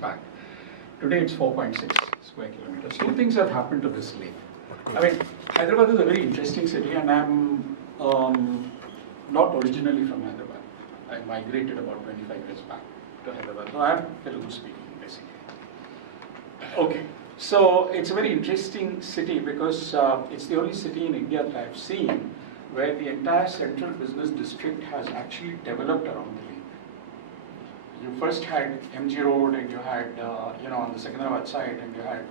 back. Today it's 4.6 square kilometers. Two things have happened to this lake. I mean, Hyderabad is a very interesting city, and I'm not originally from Hyderabad. I migrated about 25 years back to Hyderabad. So I'm Telugu speaking, basically. Okay, so it's a very interesting city because it's the only city in India that I've seen where the entire central business district has actually developed around the lake. You first had MG Road, and you had, on the Secunderabad side, and you had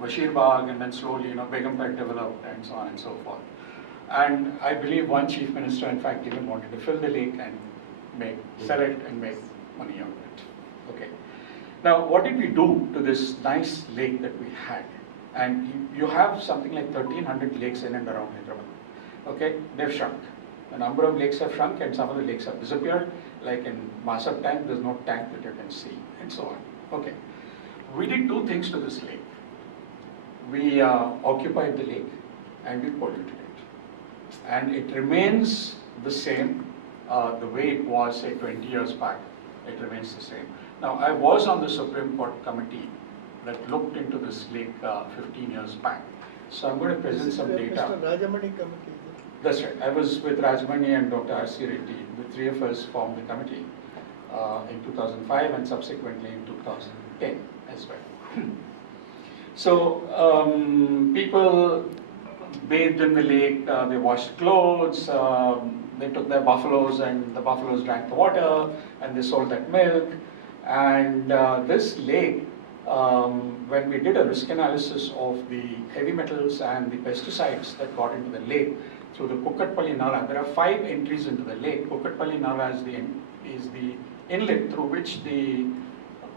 Bashir Bagh, and then slowly, Begumpet developed, and so on and so forth. And I believe one chief minister, in fact, even wanted to fill the lake and sell it and make money out of it. Okay. Now, what did we do to this nice lake that we had? And you have something like 1,300 lakes in and around Hyderabad. Okay, they've shrunk. The number of lakes have shrunk, and some of the lakes have disappeared. Like in Masab tank, there's no tank that you can see, and so on. Okay, we did two things to this lake. We occupied the lake, and we polluted it. And it remains the same the way it was, say, 20 years back. It remains the same. Now, I was on the Supreme Court committee that looked into this lake 15 years back. So I'm going to present some data. Mr. Rajamani committee. That's right. I was with Rajamani and Dr. R.C. Reddy. The three of us formed the committee in 2005 and subsequently in 2010 as well. So people bathed in the lake, they washed clothes, they took their buffaloes, and the buffaloes drank the water, and they sold that milk. And this lake, when we did a risk analysis of the heavy metals and the pesticides that got into the lake through the Kukatpalli Nala, there are 5 entries into the lake. Kukatpalli Nala is the inlet through which the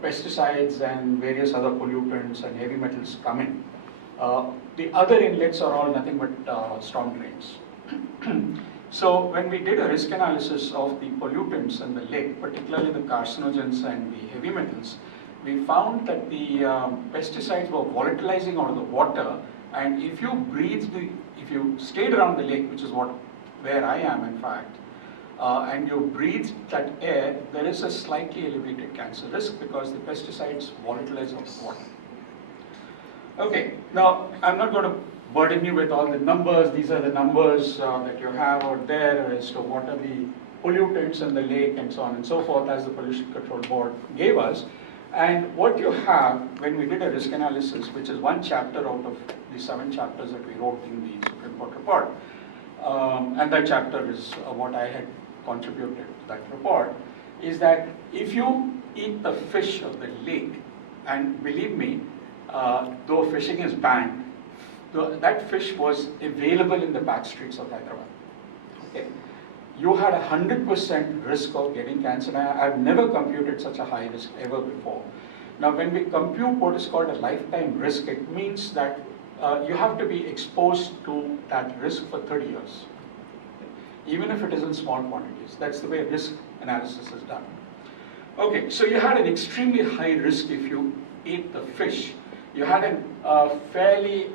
pesticides and various other pollutants and heavy metals come in. The other inlets are all nothing but storm drains. So when we did a risk analysis of the pollutants in the lake, particularly the carcinogens and the heavy metals, we found that the pesticides were volatilizing out of the water, and if you stayed around the lake, which is where I am in fact, and you breathed that air, there is a slightly elevated cancer risk because the pesticides volatilize out of the water. Okay, now I'm not going to burden you with all the numbers. These are the numbers that you have out there as to what are the pollutants in the lake and so on and so forth, as the Pollution Control Board gave us. And what you have when we did a risk analysis, which is one chapter out of the 7 chapters that we wrote in the Supreme Court report, and that chapter is what I had contributed to that report, is that if you eat the fish of the lake, and believe me, though fishing is banned, that fish was available in the back streets of Hyderabad. Okay. You had 100% risk of getting cancer. I've never computed such a high risk ever before. Now, when we compute what is called a lifetime risk, it means that you have to be exposed to that risk for 30 years, even if it is in small quantities. That's the way risk analysis is done. Okay, so you had an extremely high risk if you ate the fish. You had a fairly